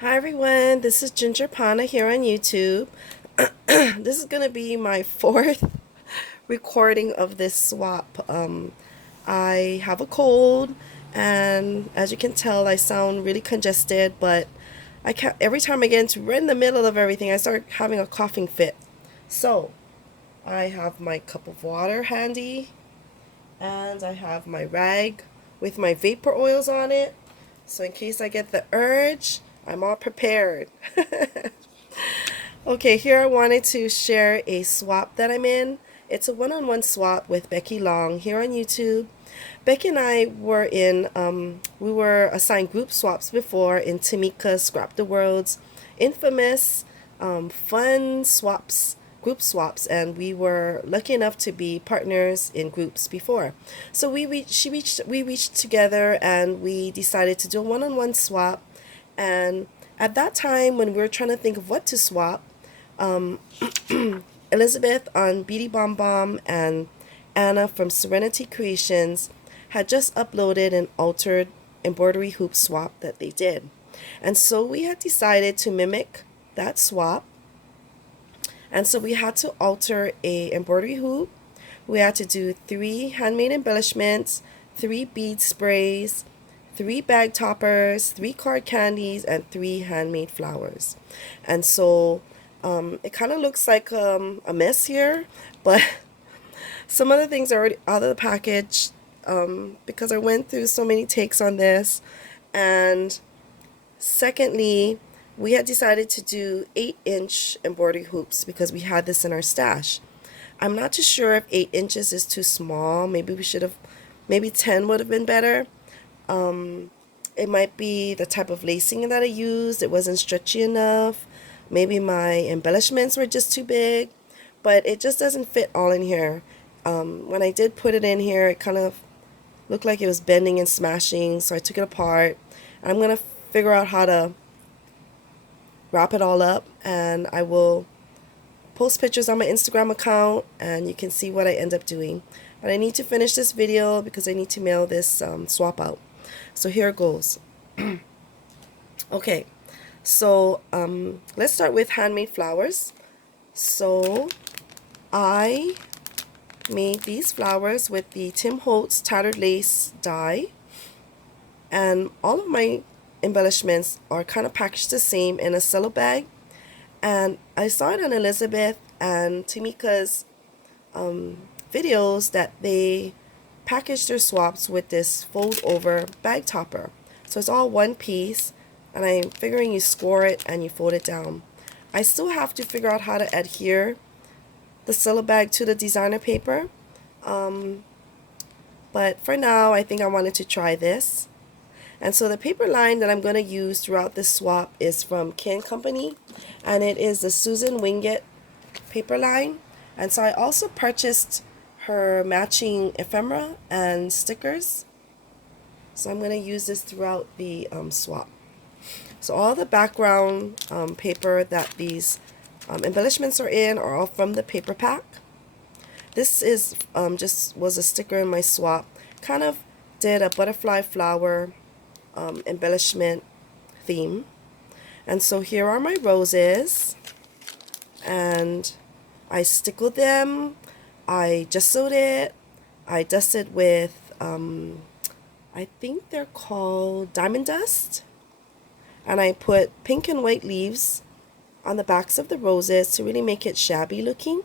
Hi everyone, this is Ginger Pana here on YouTube. This is going to be my fourth recording of this swap. I have a cold, and as you can tell, I sound really congested, but I can't, every time I get into right in the middle of everything, I start having a coughing fit. So, I have my cup of water handy, and I have my rag with my vapor oils on it. So in case I get the urge, I'm all prepared. Okay, here I wanted to share a swap that I'm in. It's a one-on-one swap with Becky Long here on YouTube. Becky and I were we were assigned group swaps before in Tamika's Scrap the World's infamous fun swaps, group swaps, and we were lucky enough to be partners in groups before. So we reached together and we decided to do a one-on-one swap. And at that time, when we were trying to think of what to swap, um, Elizabeth on Beady Bomb Bomb and Anna from Serenity Creations had just uploaded an altered embroidery hoop swap that they did. And so we had decided to mimic that swap. And so we had to alter a embroidery hoop. We had to do 3 handmade embellishments, 3 bead sprays, 3 bag toppers, 3 card candies, and 3 handmade flowers. And so it kind of looks like a mess here, but some of the things are already out of the package because I went through so many takes on this. And secondly, we had decided to do 8-inch embroidery hoops because we had this in our stash. I'm not too sure if 8 inches is too small. Maybe we should have, maybe 10 would have been better. It might be the type of lacing that I used. It wasn't stretchy enough. Maybe my embellishments were just too big, but it just doesn't fit all in here. When I did put it in here, it kind of looked like it was bending and smashing, so I took it apart. I'm going to figure out how to wrap it all up, and I will post pictures on my Instagram account and you can see what I end up doing. But I need to finish this video because I need to mail this swap out. So here it goes. Okay, so let's start with handmade flowers. So I made these flowers with the Tim Holtz tattered lace die, and all of my embellishments are kind of packaged the same in a cello bag. And I saw it on Elizabeth and Tamika's videos that they package their swaps with this fold over bag topper. So it's all one piece, and I'm figuring you score it and you fold it down. I still have to figure out how to adhere the cello bag to the designer paper. But for now, I think I wanted to try this. And so the paper line that I'm going to use throughout this swap is from Kin Company, and it is the Susan Wingate paper line. And so I also purchased her matching ephemera and stickers. So I'm going to use this throughout the swap. So all the background paper that these embellishments are in are all from the paper pack. This is just was a sticker in my swap. Kind of did a butterfly flower embellishment theme. And so here are my roses, and I stickled them, I gessoed it, I dusted with I think they're called diamond dust, and I put pink and white leaves on the backs of the roses to really make it shabby looking.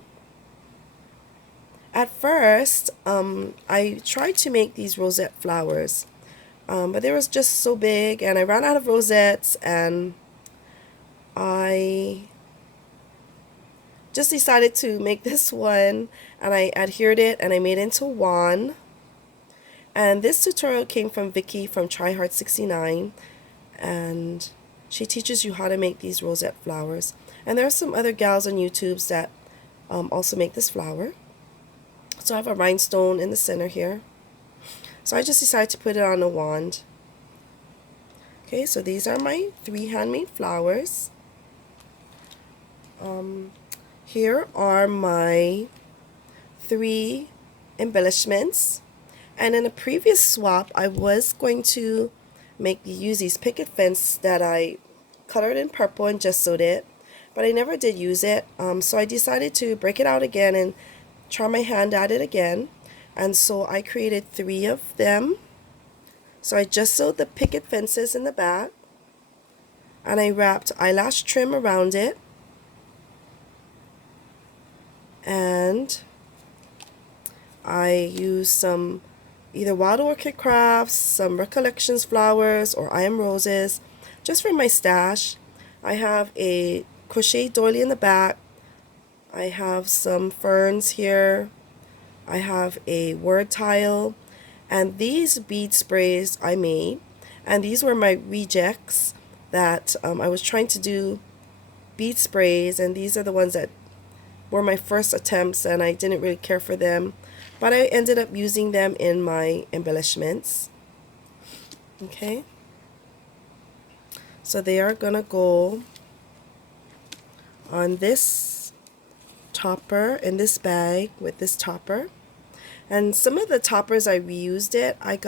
At first I tried to make these rosette flowers, but they was just so big and I ran out of rosettes, and I just decided to make this one, and I adhered it and I made it into a wand. And this tutorial came from Vicky from Try Hard 69, and she teaches you how to make these rosette flowers. And there are some other gals on YouTube that also make this flower. So I have a rhinestone in the center here. So I just decided to put it on a wand. Okay, so these are my 3 handmade flowers. Here are my 3 embellishments. And in a previous swap, I was going to use these picket fence that I colored in purple and gessoed it, but I never did use it. So I decided to break it out again and try my hand at it again. And so I created 3 of them. So I gessoed the picket fences in the back, and I wrapped eyelash trim around it, and I used some either Wild Orchid Crafts, some Recollections flowers, or I Am Roses, just for my stash. I have a crochet doily in the back. I have some ferns here. I have a word tile, and these bead sprays I made, and these were my rejects that I was trying to do bead sprays, and these are the ones that were my first attempts, and I didn't really care for them, but I ended up using them in my embellishments. Okay, so they are gonna go on this topper in this bag with this topper. And some of the toppers I reused it. I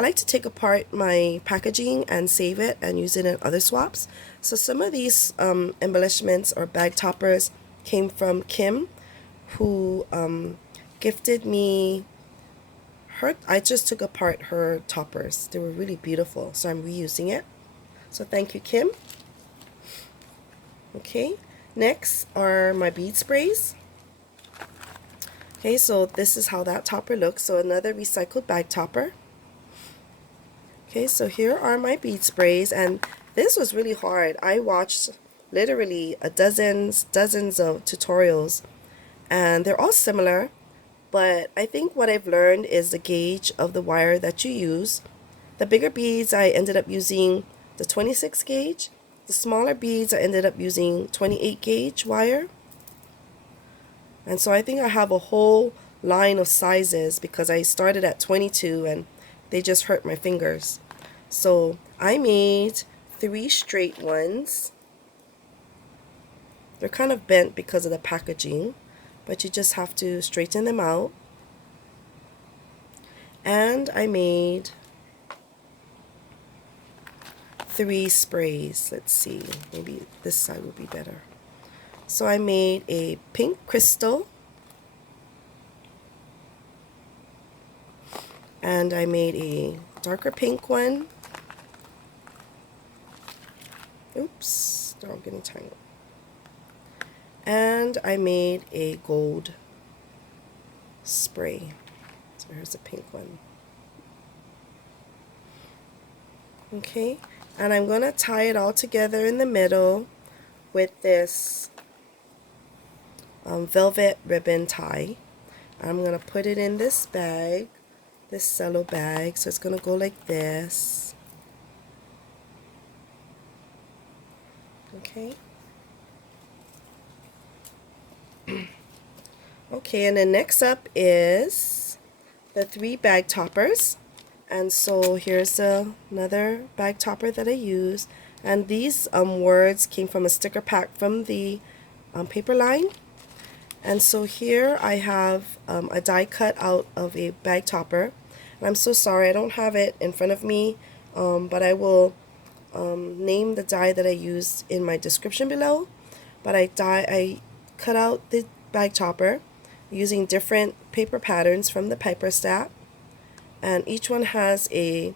like to take apart my packaging and save it and use it in other swaps. So some of these embellishments or bag toppers came from Kim, who gifted me her. I just took apart her toppers. They were really beautiful, so I'm reusing it. So thank you, Kim. Okay, next are my bead sprays. Okay, so this is how that topper looks. So another recycled bag topper. Okay, so here are my bead sprays, and this was really hard. I watched literally dozens of tutorials, and they're all similar, but I think what I've learned is the gauge of the wire that you use. The bigger beads, I ended up using the 26 gauge. The smaller beads, I ended up using 28 gauge wire. And so I think I have a whole line of sizes because I started at 22 and they just hurt my fingers. So I made 3 straight ones. They're kind of bent because of the packaging, but you just have to straighten them out. And I made 3 sprays. Let's see, maybe this side would be better. So I made a pink crystal, and I made a darker pink one. Oops, they're all getting tangled. And I made a gold spray. So here's a pink one. Okay, and I'm going to tie it all together in the middle with this velvet ribbon tie. I'm going to put it in this bag, this cello bag, so it's going to go like this. Okay. Okay, and then next up is the 3 bag toppers. And so here's another bag topper that I use. And these words came from a sticker pack from the paper line. And so here I have a die cut out of a bag topper. And I'm so sorry I don't have it in front of me, but I will name the die that I used in my description below. But I cut out the bag topper using different paper patterns from the Piper stack, and each one has a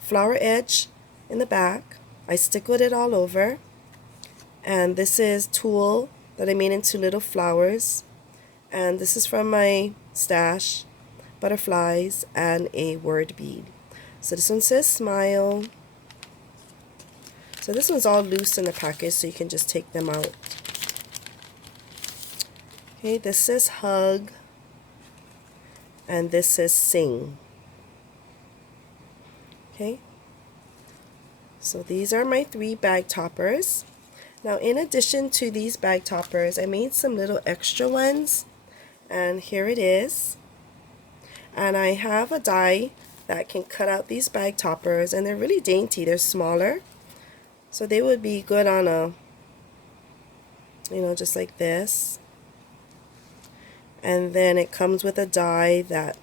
flower edge in the back. I stickled it all over, and this is tulle that I made into little flowers, and this is from my stash, butterflies, and a word bead. So this one says smile. So this one's all loose in the package, so you can just take them out. Okay, this says hug, and this says sing. Okay, so these are my 3 bag toppers. Now, in addition to these bag toppers, I made some little extra ones, and here it is. And I have a die that can cut out these bag toppers, and they're really dainty. They're smaller, so they would be good on a, just like this. And then it comes with a die that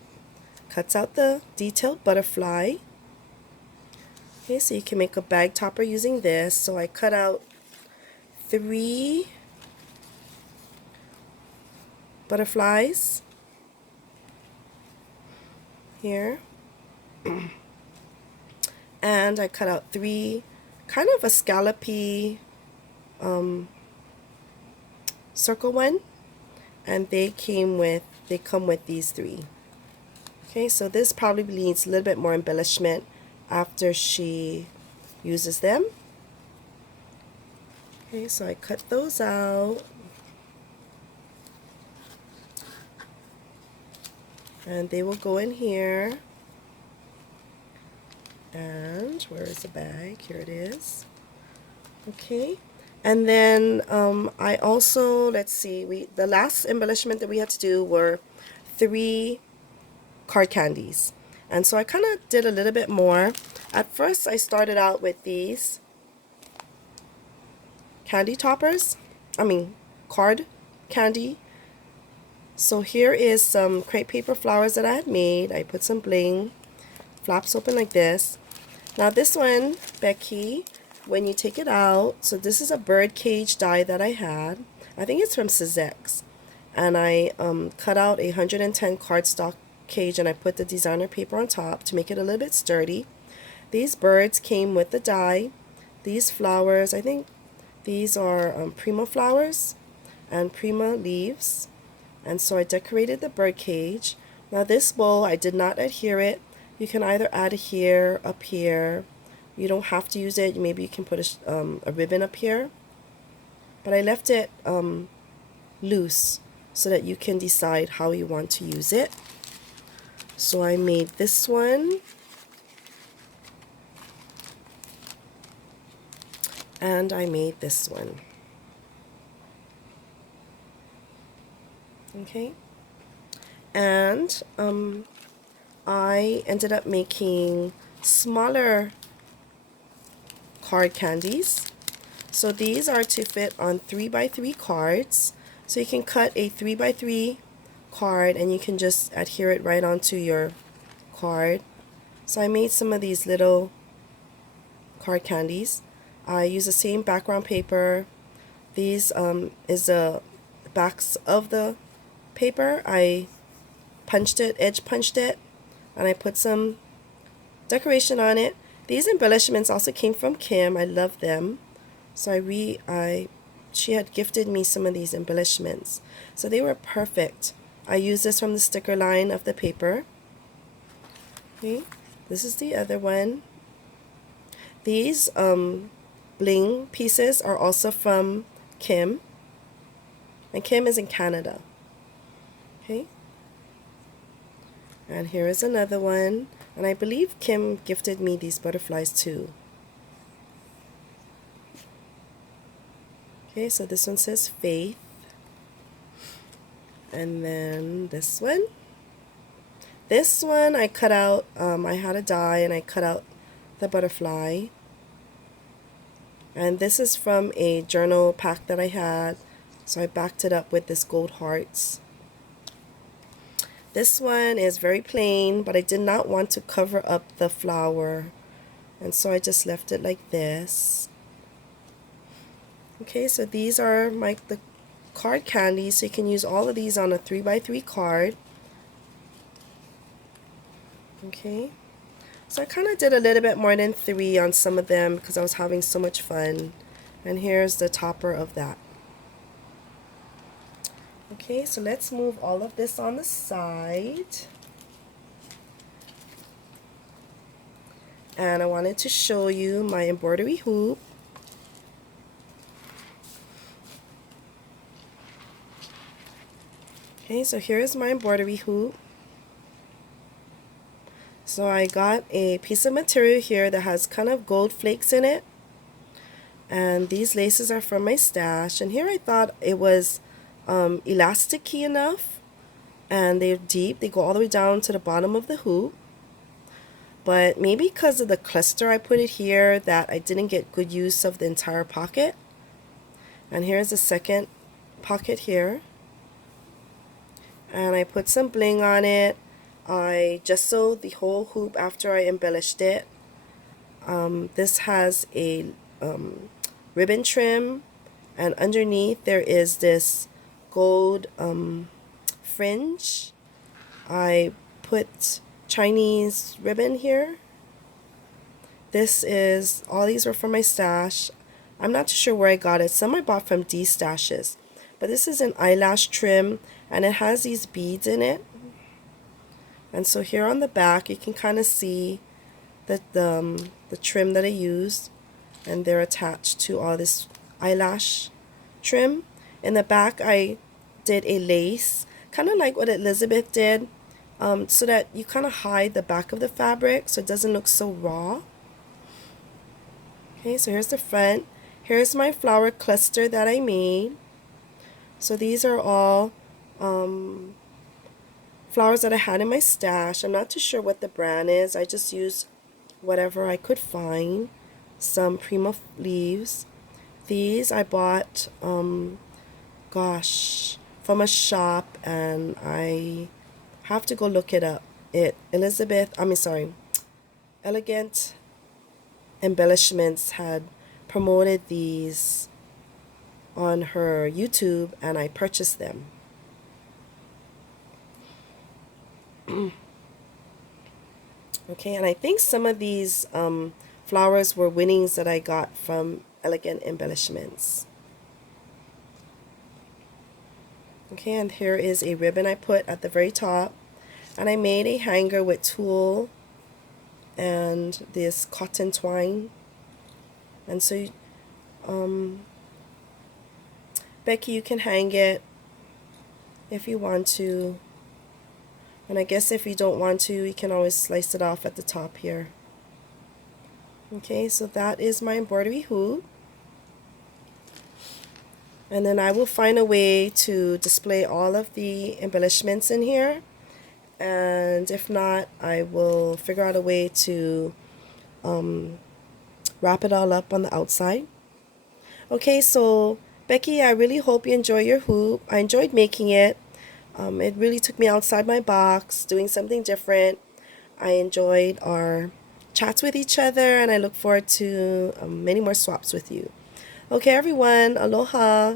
cuts out the detailed butterfly. Okay, so you can make a bag topper using this. So I cut out 3 butterflies here, and I cut out 3 kind of a scallopy circle one, and they come with these 3. Okay, so this probably needs a little bit more embellishment after she uses them. Okay, so I cut those out. And they will go in here. And where is the bag? Here it is. Okay. And then I also, let's see, the last embellishment that we had to do were 3 card candies. And so I kind of did a little bit more. At first I started out with these candy toppers. Card candy. So here is some crepe paper flowers that I had made. I put some bling, flaps open like this. Now this one, Becky, when you take it out, so this is a bird cage die that I had. I think it's from Sizex. And I cut out a 110 cardstock cage, and I put the designer paper on top to make it a little bit sturdy. These birds came with the die. These flowers, I think these are Prima flowers and Prima leaves. And so I decorated the bird cage. Now this bow, I did not adhere it. You can either adhere up here. You don't have to use it. Maybe you can put a ribbon up here. But I left it loose so that you can decide how you want to use it. So I made this one. And I made this one. Okay, and I ended up making smaller card candies. So these are to fit on 3x3 cards. So you can cut a 3x3 card and you can just adhere it right onto your card. So I made some of these little card candies. I use the same background paper. These is the backs of the paper. I edge punched it, and I put some decoration on it. These embellishments also came from Kim. I love them. So she had gifted me some of these embellishments. So they were perfect. I used this from the sticker line of the paper. Okay, this is the other one. These bling pieces are also from Kim. And Kim is in Canada. Okay. And here is another one. And I believe Kim gifted me these butterflies too. Okay, so this one says Faith. And then this one. This one I cut out, I had a die and I cut out the butterfly. And this is from a journal pack that I had. So I backed it up with this gold hearts. This one is very plain, but I did not want to cover up the flower. And so I just left it like this. Okay, so these are the card candies. So you can use all of these on a 3x3 card. Okay. So I kind of did a little bit more than 3 on some of them because I was having so much fun. And here's the topper of that. Okay, so let's move all of this on the side. And I wanted to show you my embroidery hoop. Okay, so here's my embroidery hoop. So I got a piece of material here that has kind of gold flakes in it. And these laces are from my stash. And here I thought it was elasticy enough, and they're deep. They go all the way down to the bottom of the hoop. But maybe because of the cluster I put it here that I didn't get good use of the entire pocket. And here's the second pocket here. And I put some bling on it. I gessoed the whole hoop after I embellished it. This has a ribbon trim, and underneath there is this gold fringe. I put Chinese ribbon here. All these were from my stash. I'm not too sure where I got it. Some I bought from D Stashes. But this is an eyelash trim, and it has these beads in it. And so here on the back, you can kind of see the trim that I used, and they're attached to all this eyelash trim. In the back, I did a lace, kind of like what Elizabeth did, so that you kind of hide the back of the fabric so it doesn't look so raw. Okay, so here's the front. Here's my flower cluster that I made. So these are all flowers that I had in my stash. I'm not too sure what the brand is. I just used whatever I could find. Some Prima leaves. These I bought, gosh, from a shop, and I have to go look it up. Elegant Embellishments had promoted these on her YouTube, and I purchased them. Okay, and I think some of these flowers were winnings that I got from Elegant Embellishments. Okay, and here is a ribbon I put at the very top, and I made a hanger with tulle and this cotton twine. And so Becky, you can hang it if you want to, and I guess if you don't want to, you can always slice it off at the top here. Okay, so that is my embroidery hoop, and then I will find a way to display all of the embellishments in here, and if not, I will figure out a way to wrap it all up on the outside. Okay, so Becky, I really hope you enjoy your hoop. I enjoyed making it. It really took me outside my box, doing something different. I enjoyed our chats with each other, and I look forward to many more swaps with you. Okay, everyone, aloha.